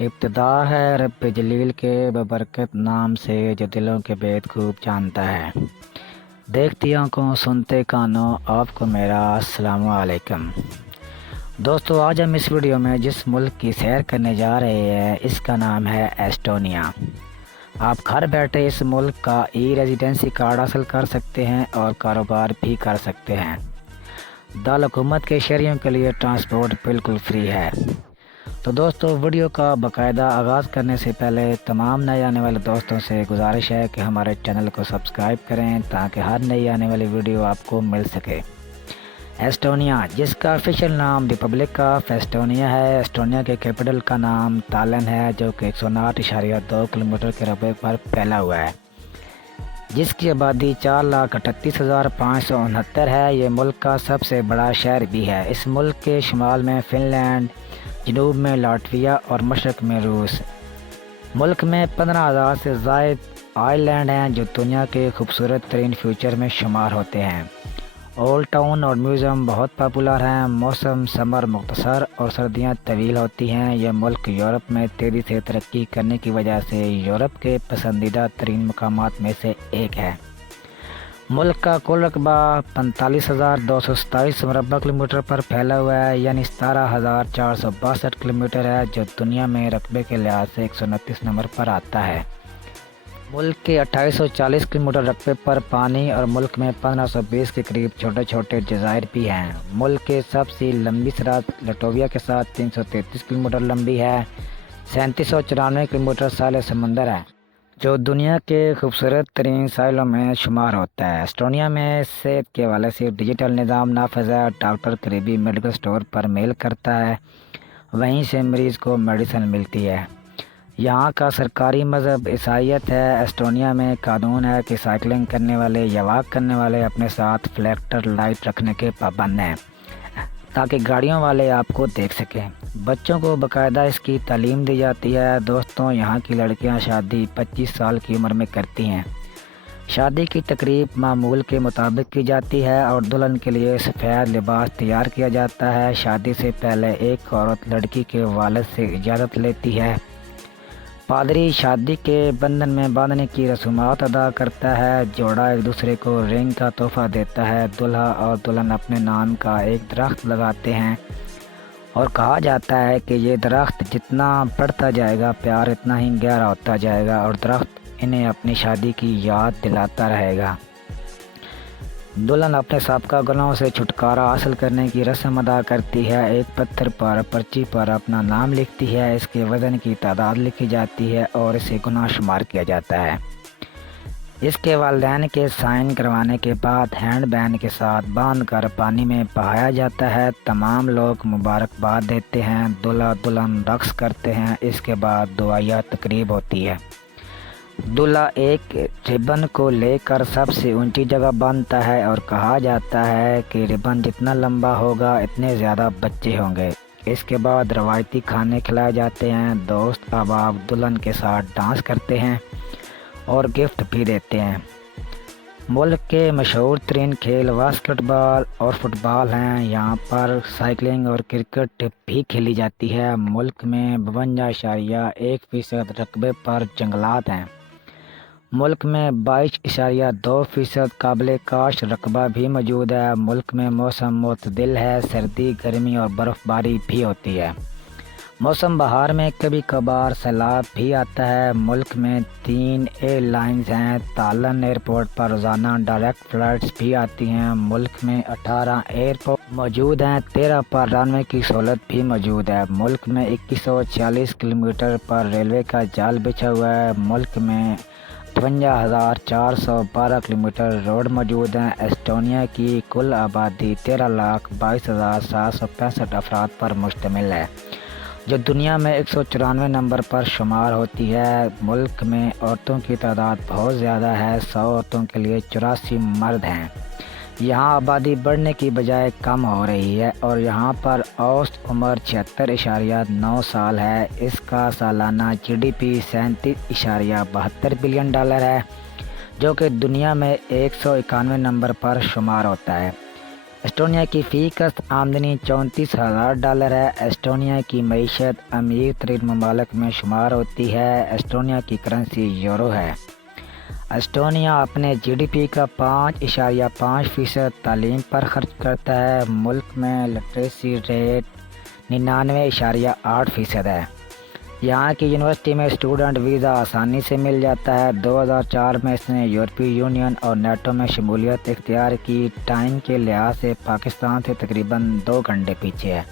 इब्तिदा है रब जलील के बबरकत नाम से जो दिलों के भेद खूब जानता है। देखती आंखों सुनते कानों आपको मेरा अस्सलामु अलैकुम। दोस्तों, आज हम इस वीडियो में जिस मुल्क की सैर करने जा रहे हैं इसका नाम है एस्टोनिया। आप घर बैठे इस मुल्क का ई रेजिडेंसी कार्ड हासिल कर सकते हैं और कारोबार भी कर सकते हैं। दारुल हुकूमत के शहरियों के लिए ट्रांसपोर्ट बिल्कुल फ्री है। तो दोस्तों, वीडियो का बाकायदा आगाज़ करने से पहले तमाम नए आने वाले दोस्तों से गुजारिश है कि हमारे चैनल को सब्सक्राइब करें ताकि हर नई आने वाली वीडियो आपको मिल सके। एस्टोनिया, जिसका ऑफिशियल नाम रिपब्लिक ऑफ एस्टोनिया है। एस्टोनिया के कैपिटल का नाम तालन है, जो कि 109.2 किलोमीटर के रकबे पर फैला हुआ है, जिसकी आबादी 4,38,569 है। ये मुल्क का सबसे बड़ा शहर भी है। इस मुल्क के शुमाल में फिनलैंड, जनूब में लाटविया और मशरक़ में रूस। मुल्क में 15,000 से ज़ायद आइलैंड हैं जो दुनिया के खूबसूरत तरीन फ्यूचर में शुमार होते हैं। ओल्ड टाउन और म्यूज़ियम बहुत पॉपुलर हैं। मौसम समर मुख्तसर और सर्दियां तवील होती हैं। यह मुल्क यूरोप में तेज़ी से तरक्की करने की वजह से यूरोप के पसंदीदा तरीन मकामात में से एक है। मुल्क का कुल रकबा 45,227 मुरबा किलोमीटर पर फैला हुआ है, यानी 17,462 किलोमीटर है, जो दुनिया में रकबे के लिहाज से 129 नंबर पर आता है। मुल्क के 2840 किलोमीटर रकबे पर पानी और मुल्क में 1520 के करीब छोटे छोटे जज़ायर भी हैं। मुल्क के सबसे लंबी सरहद लटोविया के साथ 333 किलोमीटर लंबी है। 3794 किलोमीटर साहिल समंदर है, जो दुनिया के खूबसूरत तरीन साहिलों में शुमार होता है। एस्टोनिया में सेहत के हवाले से डिजिटल निज़ाम नाफिज है। डॉक्टर करीबी मेडिकल स्टोर पर मेल करता है, वहीं से मरीज़ को मेडिसिन मिलती है। यहाँ का सरकारी मज़हब ईसाईयत है। एस्टोनिया में कानून है कि साइकिलिंग करने वाले या वॉक करने वाले अपने साथ फ्लैक्टर लाइट रखने के पाबंद हैं, ताकि गाड़ियों वाले आपको देख सकें। बच्चों को बाकायदा इसकी तालीम दी जाती है। दोस्तों, यहाँ की लड़कियाँ शादी 25 साल की उम्र में करती हैं। शादी की तकरीब मामूल के मुताबिक की जाती है और दुल्हन के लिए सफ़ेद लिबास तैयार किया जाता है। शादी से पहले एक औरत लड़की के वालिद से इजाज़त लेती है। पादरी शादी के बंधन में बांधने की रसूमात अदा करता है। जोड़ा एक दूसरे को रिंग का तोहफा देता है। दूल्हा और दुल्हन अपने नाम का एक दरख्त लगाते हैं और कहा जाता है कि ये दरख्त जितना बढ़ता जाएगा प्यार इतना ही गहरा होता जाएगा और दरख्त इन्हें अपनी शादी की याद दिलाता रहेगा। दुल्हन अपने साबका गुनाहों से छुटकारा हासिल करने की रस्म अदा करती है। एक पत्थर पर पर्ची पर अपना नाम लिखती है, इसके वज़न की तादाद लिखी जाती है और इसे गुनाह शुमार किया जाता है। इसके वालिदैन के साइन करवाने के बाद हैंड बैन के साथ बांध कर पानी में बहाया जाता है। तमाम लोग मुबारकबाद देते हैं, दूल्हा दुल्हन रक्स करते हैं। इसके बाद दुआया तकरीब होती है। दूल्हा एक रिबन को लेकर सबसे ऊंची जगह बांधता है और कहा जाता है कि रिबन जितना लंबा होगा इतने ज़्यादा बच्चे होंगे। इसके बाद रवायती खाने खिलाए जाते हैं। दोस्त अहबाब दुल्हन के साथ डांस करते हैं और गिफ्ट भी देते हैं। मुल्क के मशहूर तरीन खेल बास्केटबॉल और फुटबॉल हैं। यहाँ पर साइकिलिंग और क्रिकेट भी खेली जाती है। मुल्क में 52.1% रकबे पर जंगलात हैं। मुल्क में 22.2% काबिल काश रकबा भी मौजूद है। मुल्क में मौसम मुतदिल है, सर्दी गर्मी और बर्फ़बारी भी होती है। मौसम बहार में कभी कभार सैलाब भी आता है। मुल्क में 3 एयरलाइंस हैं। तालन एयरपोर्ट पर रोज़ाना डायरेक्ट फ़्लाइट्स भी आती हैं। मुल्क में 18 एयरपोर्ट मौजूद हैं। 13 पर रनवे की सहूलत भी मौजूद है। मुल्क में 2140 किलोमीटर पर रेलवे का जाल बिछा हुआ है। मुल्क में 52,412 किलोमीटर रोड मौजूद हैं। एस्टोनिया की कुल आबादी 13,22,765 अफराद पर मुश्तमिल है, जो दुनिया में 194 नंबर पर शुमार होती है। मुल्क में औरतों की तादाद बहुत ज़्यादा है। 100 औरतों के लिए 84 मर्द हैं। यहाँ आबादी बढ़ने की बजाय कम हो रही है और यहाँ पर औसत उम्र 76.9 साल है। इसका सालाना GDP 37.72 बिलियन डॉलर है, जो कि दुनिया में 191 नंबर पर शुमार होता है। اسٹونیا کی فی کس آمدنی $34,000 ہے۔ اسٹونیا کی معیشت امیر ترین ممالک میں شمار ہوتی ہے۔ اسٹونیا کی کرنسی یورو ہے۔ اسٹونیا اپنے جی ڈی پی کا 5.5% تعلیم پر خرچ کرتا ہے۔ ملک میں لٹریسی ریٹ 99.8% ہے۔ یہاں کی یونیورسٹی میں اسٹوڈنٹ ویزا آسانی سے مل جاتا ہے۔ 2004 میں اس نے یورپی یونین اور نیٹو میں شمولیت اختیار کی۔ ٹائم کے لحاظ سے پاکستان سے تقریباً 2 گھنٹے پیچھے ہے۔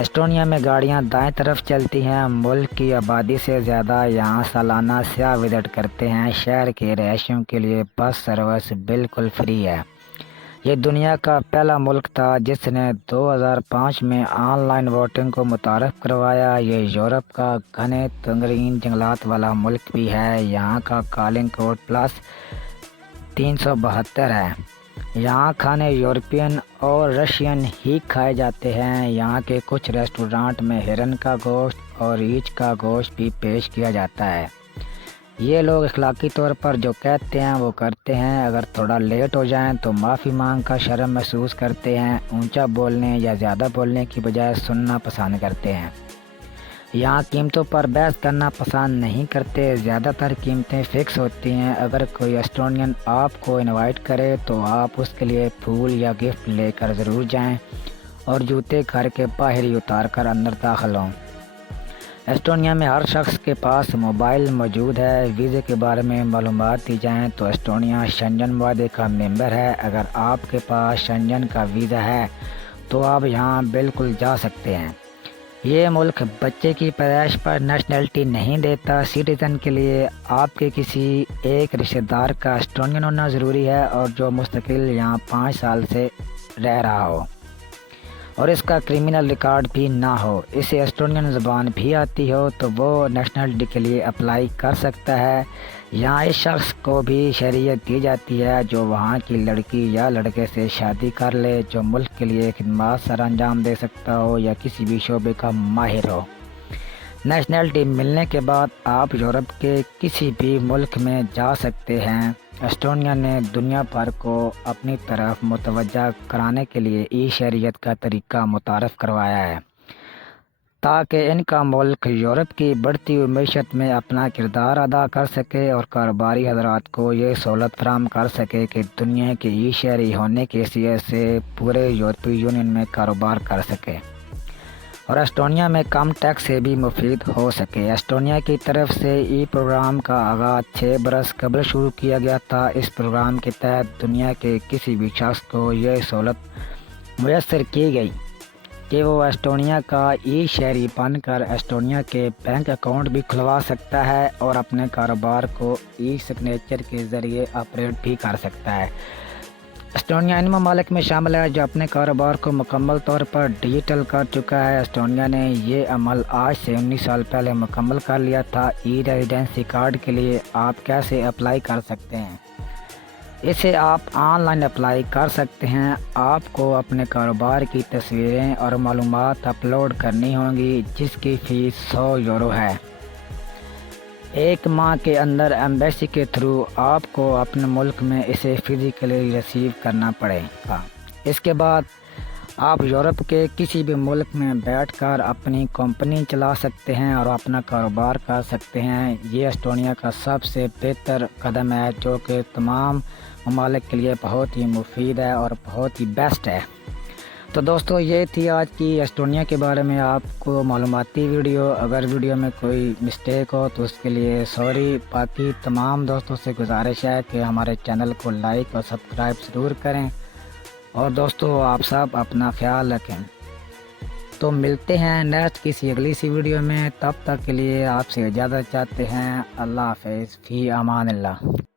اسٹونیا میں گاڑیاں دائیں طرف چلتی ہیں۔ ملک کی آبادی سے زیادہ یہاں سالانہ سیاح وزٹ کرتے ہیں۔ شہر کے رہائشیوں کے لیے بس سروس بالکل فری ہے۔ یہ دنیا کا پہلا ملک تھا جس نے 2005 میں آن لائن ووٹنگ کو متعارف کروایا۔ یہ یورپ کا گھنے ترین جنگلات والا ملک بھی ہے۔ یہاں کا کالنگ کوڈ +372 ہے۔ یہاں کھانے یورپین اور رشین ہی کھائے جاتے ہیں۔ یہاں کے کچھ ریسٹورانٹ میں ہرن کا گوشت اور ریچھ کا گوشت بھی پیش کیا جاتا ہے۔ یہ لوگ اخلاقی طور پر جو کہتے ہیں وہ کرتے ہیں۔ اگر تھوڑا لیٹ ہو جائیں تو معافی مانگ کر شرم محسوس کرتے ہیں۔ اونچا بولنے یا زیادہ بولنے کی بجائے سننا پسند کرتے ہیں۔ یہاں قیمتوں پر بحث کرنا پسند نہیں کرتے۔ زیادہ تر قیمتیں فکس ہوتی ہیں۔ اگر کوئی اسٹونین آپ کو انوائٹ کرے تو آپ اس کے لیے پھول یا گفٹ لے کر ضرور جائیں اور جوتے گھر کے باہر ہی اتار کر اندر داخل ہوں۔ اسٹونیا میں ہر شخص کے پاس موبائل موجود ہے۔ ویزے کے بارے میں معلومات دی جائیں تو اسٹونیا شنجن معاہدے کا ممبر ہے۔ اگر آپ کے پاس شنجن کا ویزا ہے تو آپ یہاں بالکل جا سکتے ہیں۔ یہ ملک بچے کی پیدائش پر نیشنلٹی نہیں دیتا۔ سٹیزن کے لیے آپ کے کسی ایک رشتہ دار کا اسٹونین ہونا ضروری ہے اور جو مستقل یہاں 5 سال سے رہ رہا ہو اور اس کا کرمنل ریکارڈ بھی نہ ہو۔ اسے اسٹونین زبان بھی آتی ہو تو وہ نیشنلٹی کے لیے اپلائی کر سکتا ہے۔ یہاں اس شخص کو بھی شہریت دی جاتی ہے جو وہاں کی لڑکی یا لڑکے سے شادی کر لے، جو ملک کے لیے خدمات سر انجام دے سکتا ہو یا کسی بھی شعبے کا ماہر ہو۔ نیشنلٹی ملنے کے بعد آپ یورپ کے کسی بھی ملک میں جا سکتے ہیں۔ اسٹونیا نے دنیا بھر کو اپنی طرف متوجہ کرانے کے لیے ای شہریت کا طریقہ متعارف کروایا ہے تاکہ ان کا ملک یورپ کی بڑھتی ہوئی معیشت میں اپنا کردار ادا کر سکے اور کاروباری حضرات کو یہ سہولت فراہم کر سکے کہ دنیا کے ای شہری ہونے کی حیثیت سے پورے یورپی یونین میں کاروبار کر سکے اور اسٹونیا میں کم ٹیکس سے بھی مفید ہو سکے۔ اسٹونیا کی طرف سے ای پروگرام کا آغاز 6 برس قبل شروع کیا گیا تھا۔ اس پروگرام کے تحت دنیا کے کسی بھی شخص کو یہ سہولت میسر کی گئی کہ وہ اسٹونیا کا ای شہری بن کر اسٹونیا کے بینک اکاؤنٹ بھی کھلوا سکتا ہے اور اپنے کاروبار کو ای سگنیچر کے ذریعے آپریٹ بھی کر سکتا ہے۔ اسٹونیا ان ممالک میں شامل ہے جو اپنے کاروبار کو مکمل طور پر ڈیجیٹل کر چکا ہے۔ اسٹونیا نے یہ عمل آج سے 19 سال پہلے مکمل کر لیا تھا۔ ای ریزیڈنسی کارڈ کے لیے آپ کیسے اپلائی کر سکتے ہیں؟ اسے آپ آن لائن اپلائی کر سکتے ہیں۔ آپ کو اپنے کاروبار کی تصویریں اور معلومات اپلوڈ کرنی ہوں گی جس کی فیس €100 ہے۔ 1 ماہ کے اندر ایمبیسی کے تھرو آپ کو اپنے ملک میں اسے فزیکلی ریسیو کرنا پڑے گا۔ اس کے بعد آپ یورپ کے کسی بھی ملک میں بیٹھ کر اپنی کمپنی چلا سکتے ہیں اور اپنا کاروبار کر سکتے ہیں۔ یہ اسٹونیا کا سب سے بہتر قدم ہے جو کہ تمام ممالک کے لیے بہت ہی مفید ہے اور بہت ہی بیسٹ ہے۔ تو دوستو یہ تھی آج کی اسٹونیا کے بارے میں آپ کو معلوماتی ویڈیو۔ اگر ویڈیو میں کوئی مسٹیک ہو تو اس کے لیے سوری۔ باقی تمام دوستوں سے گزارش ہے کہ ہمارے چینل کو لائک اور سبسکرائب ضرور کریں اور دوستو آپ سب اپنا خیال رکھیں۔ تو ملتے ہیں نیکسٹ کسی اگلی سی ویڈیو میں، تب تک کے لیے آپ سے اجازت چاہتے ہیں۔ اللہ حافظ، فی امان اللہ۔